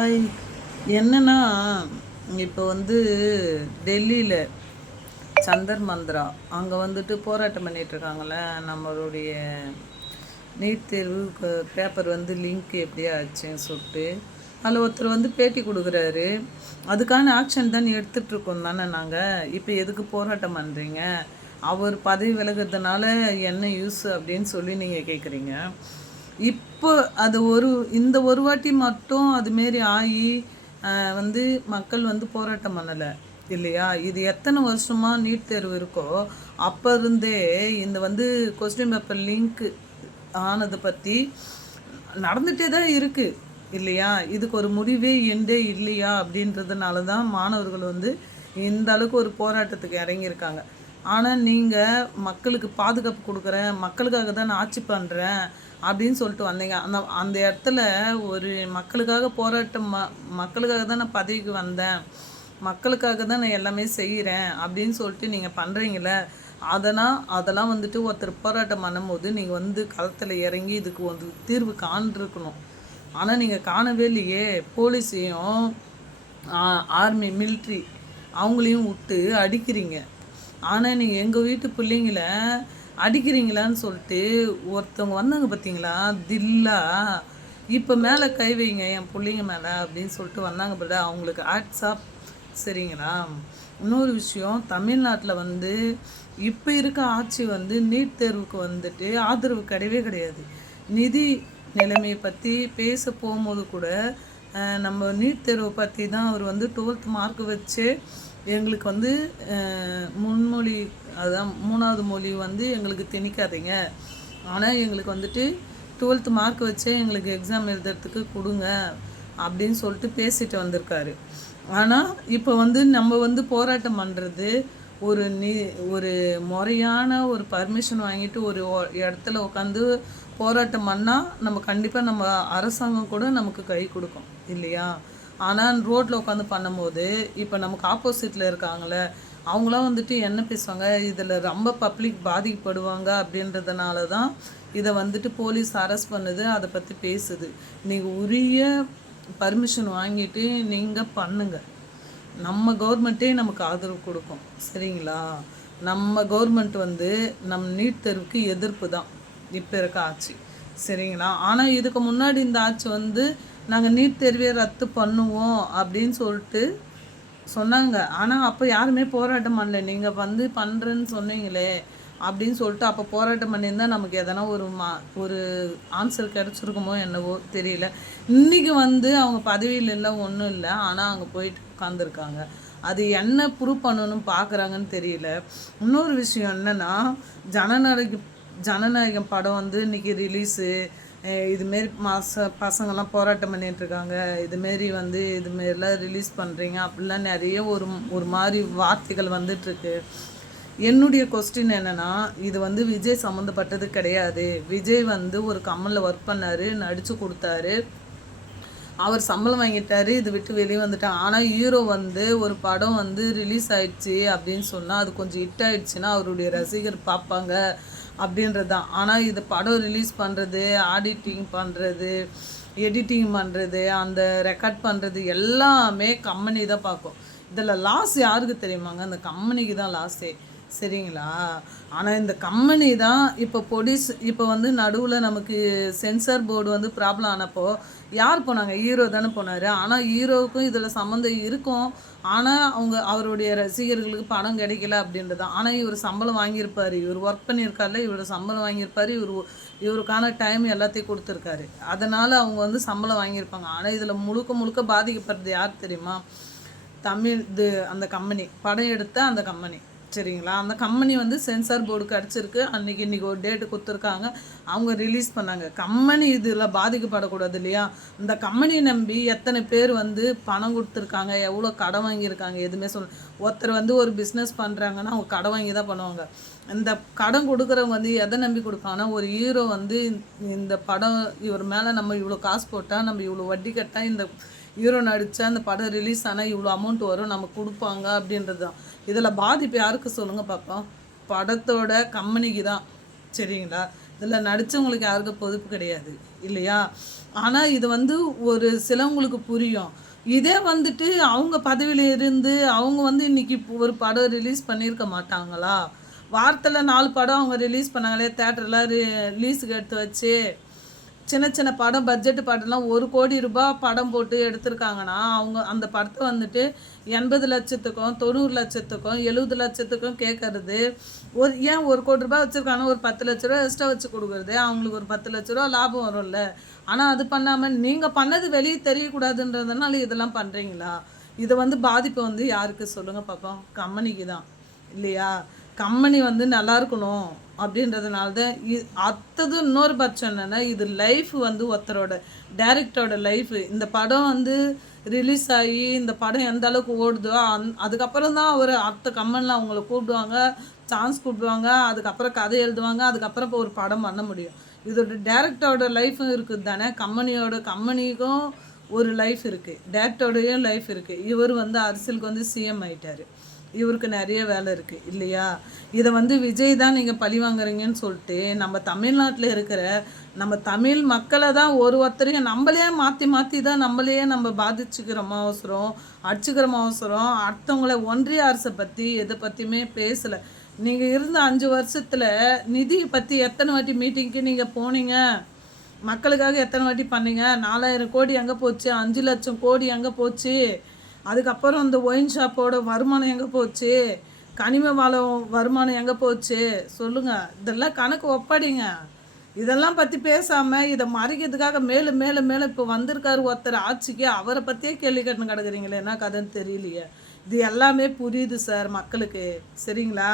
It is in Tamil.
ஹாய். என்னன்னா இப்போ டெல்லியில் சந்தர் மந்த்ரா அங்கே போராட்டம் பண்ணிகிட்ருக்காங்கள. நம்மளுடைய நீட் தேர்வு பேப்பர் லிங்க் எப்படியா ஆச்சுன்னு சொல்லிட்டு அதில் ஒருத்தர் பேட்டி கொடுக்குறாரு. அதுக்கான ஆக்ஷன் தான் எடுத்துகிட்ருக்கோம் தானே நாங்கள். இப்போ எதுக்கு போராட்டம் பண்ணுறீங்க? அவர் பதவி விலகிறதுனால என்ன யூஸ் அப்படின்னு சொல்லி நீங்கள் கேட்குறீங்க. இப்போ அது இந்த ஒரு வாட்டி மட்டும் அதுமாரி ஆகி மக்கள் போராட்டம் பண்ணலை இல்லையா? இது எத்தனை வருஷமாக நீட் தேர்வு இருக்கோ அப்போ இருந்தே இந்த கொஸ்டின் பேப்பர் லிங்க் ஆனதை பற்றி நடந்துகிட்டே தான் இருக்குது இல்லையா? இதுக்கு ஒரு முடிவே எண்டே இல்லையா அப்படின்றதுனால தான் மாணவர்கள் இந்த அளவுக்கு ஒரு போராட்டத்துக்கு இறங்கியிருக்காங்க. ஆனால் நீங்கள் மக்களுக்கு பாதுகாப்பு கொடுக்குறேன், மக்களுக்காக தான் நான் ஆட்சி பண்ணுறேன் அப்படின்னு சொல்லிட்டு வந்தீங்க. அந்த இடத்துல ஒரு மக்களுக்காக போராட்டம், மக்களுக்காக தான் நான் பதவிக்கு வந்தேன், மக்களுக்காக தான் நான் எல்லாமே செய்கிறேன் அப்படின்னு சொல்லிட்டு நீங்கள் பண்ணுறீங்களே, அதெல்லாம் ஒருத்தர் போராட்டம் பண்ணும்போது நீங்கள் களத்தில் இறங்கி இதுக்கு தீர்வு காண்டிருக்கணும். ஆனால் நீங்கள் காணவே இல்லையே. போலீஸையும் ஆர்மி மிலிட்ரி அவங்களையும் விட்டு அடிக்கிறீங்க. ஆனால் நீங்கள் எங்கள் வீட்டு பிள்ளைங்கள அடிக்கிறீங்களான்னு சொல்லிட்டு ஒருத்தவங்க வந்தாங்க பார்த்தீங்களா, தில்லா இப்போ மேலே கை வைங்க என் பிள்ளைங்க மேலே அப்படின்னு சொல்லிட்டு வந்தாங்க. பட் அவங்களுக்கு ஆட்ஸாப். சரிங்களா? இன்னொரு விஷயம், தமிழ்நாட்டில் இப்போ இருக்க ஆட்சி நீட் தேர்வுக்கு ஆதரவு கிடையவே கிடையாது. நிதி நிலைமையை பற்றி பேச போகும்போது கூட நம்ம நீட் தேர்வை பற்றி தான் அவர் 12th மார்க் வச்சு எங்களுக்கு முன்மொழி, அதான் 3வது மொழி எங்களுக்கு திணிக்காதீங்க, ஆனால் எங்களுக்கு 12th மார்க் வச்சே எங்களுக்கு எக்ஸாம் எழுதுறதுக்கு கொடுங்க அப்படின்னு சொல்லிட்டு பேசிட்டு வந்திருக்காரு. ஆனால் இப்போ நம்ம போராட்டம் பண்ணுறது ஒரு முறையான ஒரு பர்மிஷன் வாங்கிட்டு ஒரு இடத்துல உட்காந்து போராட்டம் பண்ணால் நம்ம கண்டிப்பாக நம்ம அரசாங்கம் கூட நமக்கு கை கொடுக்கும் இல்லையா? ஆனால் ரோட்டில் உட்காந்து பண்ணும்போது இப்போ நமக்கு ஆப்போசிட்டில் இருக்காங்களே, அவங்களாம் என்ன பேசுவாங்க, இதில் ரொம்ப பப்ளிக் பாதிக்கப்படுவாங்க அப்படின்றதுனால தான் இதை போலீஸ் அரெஸ்ட் பண்ணுது, அதை பற்றி பேசுது. நீங்கள் உரிய பர்மிஷன் வாங்கிட்டு நீங்கள் பண்ணுங்கள். நம்ம கவர்மெண்ட்டே நமக்கு ஆதரவு கொடுக்கும். சரிங்களா? நம்ம கவர்மெண்ட் நம் நீட் தேர்வுக்கு எதிர்ப்பு தான் இப்போ இருக்க ஆட்சி. சரிங்களா? ஆனால் இதுக்கு முன்னாடி இந்த ஆட்சி நாங்கள் நீட் தேர்வே ரத்து பண்ணுவோம் அப்படின்னு சொல்லிட்டு சொன்னாங்க. ஆனால் அப்போ யாருமே போராட்டம் பண்ணல. நீங்கள் பண்ணுறேன்னு சொன்னீங்களே அப்படின்னு சொல்லிட்டு அப்போ போராட்டம் பண்ணியிருந்தால் நமக்கு எதனா ஒரு ஆன்சர் கிடச்சிருக்குமோ என்னவோ தெரியல. இன்றைக்கி அவங்க பதவியில் இல்லை, ஒன்றும் இல்லை, ஆனால் அங்கே போயிட்டு உட்காந்துருக்காங்க. அது என்ன ப்ரூவ் பண்ணணும்னு பார்க்குறாங்கன்னு தெரியல. இன்னொரு விஷயம் என்னென்னா, ஜனநாயகம் படம் இன்றைக்கி ரிலீஸு. இதுமாரி பசங்கள்லாம் போராட்டம் பண்ணிகிட்ருக்காங்க, இதுமாரி இதுமாரிலாம் ரிலீஸ் பண்ணுறீங்க அப்படிலாம் நிறைய ஒரு மாதிரி வார்த்தைகள் வந்துட்டுருக்கு. என்னுடைய கொஸ்டின் என்னென்னா, இது விஜய் சம்மந்தப்பட்டது கிடையாது. விஜய் ஒரு கம்மலில் ஒர்க் பண்ணார், நடித்து கொடுத்தாரு, அவர் சம்பளம் வாங்கிட்டாரு, இது விட்டு வெளியே வந்துட்டாங்க. ஆனால் ஹீரோ ஒரு படம் ரிலீஸ் ஆயிடுச்சு அப்படின்னு சொன்னால் அது கொஞ்சம் ஹிட் ஆகிடுச்சுன்னா அவருடைய ரசிகர் பார்ப்பாங்க அப்படின்றது தான். ஆனால் இது படம் ரிலீஸ் பண்ணுறது, ஆடிட்டிங் பண்ணுறது, எடிட்டிங் பண்ணுறது, அந்த ரெக்கார்ட் பண்ணுறது எல்லாமே கம்பெனி தான் பார்க்கும். இதில் லாஸ் யாருக்கு தெரியுமாங்க? அந்த கம்பெனிக்கு தான் லாஸே. சரிங்களா? ஆனால் இந்த கம்பெனி தான் இப்போ நடுவில் நமக்கு சென்சார் போர்டு ப்ராப்ளம் ஆனப்போ யார் போனாங்க? ஹீரோ தானே போனார். ஆனால் ஹீரோவுக்கும் இதில் சம்மந்தம் இருக்கும். ஆனால் அவருடைய ரசிகர்களுக்கு படம் கிடைக்கல அப்படின்றது தான். ஆனால் இவர் சம்பளம் வாங்கியிருப்பார், இவர் ஒர்க் பண்ணியிருக்காருல, இவர் சம்பளம் வாங்கியிருப்பார், இவருக்கான டைம் எல்லாத்தையும் கொடுத்துருக்காரு. அதனால் அவங்க சம்பளம் வாங்கியிருப்பாங்க. ஆனால் இதில் முழுக்க முழுக்க பாதிக்கப்படுறது யார் தெரியுமா? அந்த கம்பெனி, படம் எடுத்த அந்த கம்பெனி. சரிங்களா? அந்த கம்பெனி சென்சார் போர்டு கிடச்சிருக்கு. இன்றைக்கி ஒரு டேட்டு கொடுத்துருக்காங்க, அவங்க ரிலீஸ் பண்ணாங்க. கம்பெனி இதில் பாதிக்கப்படக்கூடாது இல்லையா? இந்த கம்பெனியை நம்பி எத்தனை பேர் பணம் கொடுத்துருக்காங்க, எவ்வளோ கடன் வாங்கியிருக்காங்க, எதுவுமே ஒருத்தர் ஒரு பிஸ்னஸ் பண்ணுறாங்கன்னா அவங்க கடன் வாங்கி தான் பண்ணுவாங்க. இந்த கடன் கொடுக்குறவங்க எதை நம்பி கொடுப்பாங்கன்னா, ஒரு ஹீரோ இந்த படம் இவர் மேலே நம்ம இவ்வளோ காசு போட்டால், நம்ம இவ்வளோ வட்டி கட்டால், இந்த ஹீரோ நடித்தா அந்த படம் ரிலீஸ் ஆனால் இவ்வளோ அமௌண்ட் வரும், நம்ம கொடுப்பாங்க அப்படின்றது தான். இதில் பாதிப்பு யாருக்கு சொல்லுங்கள் பார்ப்போம்? படத்தோட கம்பெனிக்கு தான். சரிங்களா? இதில் நடித்தவங்களுக்கு யாருக்கும் பொறுப்பு கிடையாது இல்லையா? ஆனால் இது வந்து ஒரு சிலவங்களுக்கு புரியும். இதே வந்துட்டு அவங்க பதவியில் இருந்து அவங்க வந்து இன்னைக்கு ஒரு படம் ரிலீஸ் பண்ணியிருக்க மாட்டாங்களா? வாரத்தில் 4 படம் அவங்க ரிலீஸ் பண்ணாங்களே தேட்டரில் ரிலீஸுக்கு எடுத்து வச்சு. சின்ன சின்ன படம் பட்ஜெட் படம்லாம் ₹1,00,00,000 படம் போட்டு எடுத்திருக்காங்கன்னா அவங்க அந்த படத்தை வந்துட்டு 80,00,000க்கும் 90,00,000க்கும் 70,00,000க்கும் கேட்கறது. ஏன் ₹1,00,00,000 வச்சுருக்காங்கன்னா ஒரு ₹10,00,000 எக்ஸ்ட்ரா வச்சு கொடுக்குறது அவங்களுக்கு ஒரு ₹10,00,000 லாபம் வரும்ல. ஆனால் அது பண்ணாமல் நீங்கள் பண்ணது வெளியே தெரியக்கூடாதுன்றதுனால இதெல்லாம் பண்ணுறீங்களா? இதை வந்து பாதிப்பு வந்து யாருக்கு சொல்லுங்கள் பார்ப்போம்? கம்பெனிக்கு தான் இல்லையா? கம்பெனி வந்து நல்லா இருக்கணும் அப்படின்றதுனால தான் அடுத்தது இன்னொரு பட்சம் என்னென்னா இது லைஃப் வந்து ஒருத்தரோட டைரக்டரோட லைஃபு. இந்த படம் வந்து ரிலீஸ் ஆகி இந்த படம் எந்த அளவுக்கு ஓடுதோ அதுக்கப்புறம் தான் அவர் அடுத்த கம்பெனியில் அவங்கள கூப்பிடுவாங்க, சான்ஸ் கூப்பிடுவாங்க, அதுக்கப்புறம் கதை எழுதுவாங்க, அதுக்கப்புறம் இப்போ ஒரு படம் பண்ண முடியும். இதோட டேரக்டரோட லைஃப்பும் இருக்குது தானே. கம்பெனிக்கும் ஒரு லைஃப் இருக்குது, டேரக்டரோடையும் லைஃப் இருக்குது. இவர் வந்து அரசியலுக்கு வந்து சிஎம் ஆகிட்டார், இவருக்கு நிறைய வேலை இருக்குது இல்லையா? இதை வந்து விஜய் தான் நீங்கள் பழி வாங்குறீங்கன்னு சொல்லிட்டு நம்ம தமிழ்நாட்டில் இருக்கிற நம்ம தமிழ் மக்களை தான் ஒருத்தரையும் நம்மளையே மாற்றி தான் நம்ம பாதிச்சுக்கிறோமா அவசரம், அடிச்சுக்கிறோமா அவசரம். அடுத்தவங்களை ஒன்றிய அரசை பற்றி எதை பற்றியுமே பேசலை. நீங்கள் இருந்த 5 வருஷத்தில் நிதி பற்றி எத்தனை வாட்டி மீட்டிங்க்கு நீங்கள் போனீங்க? மக்களுக்காக எத்தனை வாட்டி பண்ணீங்க? 4,000 கோடி எங்கே போச்சு? 5 லட்சம் கோடி எங்கே போச்சு? அதுக்கப்புறம் இந்த ஒயின் ஷாப்போட வருமானம் எங்கே போச்சு? கனிம வளம் வருமானம் எங்கே போச்சு? சொல்லுங்கள். இதெல்லாம் கணக்கு ஒப்படைங்க. இதெல்லாம் பற்றி பேசாமல் இதை மறைக்கிறதுக்காக மேலும் மேலும் மேலும் இப்போ வந்திருக்காரு ஒருத்தர் ஆட்சிக்கு, அவரை பற்றியே கேள்வி கேட்டுன்னு கிடக்குறீங்களே, என்ன கதைன்னு தெரியலையே. இது எல்லாமே புரியுது சார் மக்களுக்கு, சரிங்களா?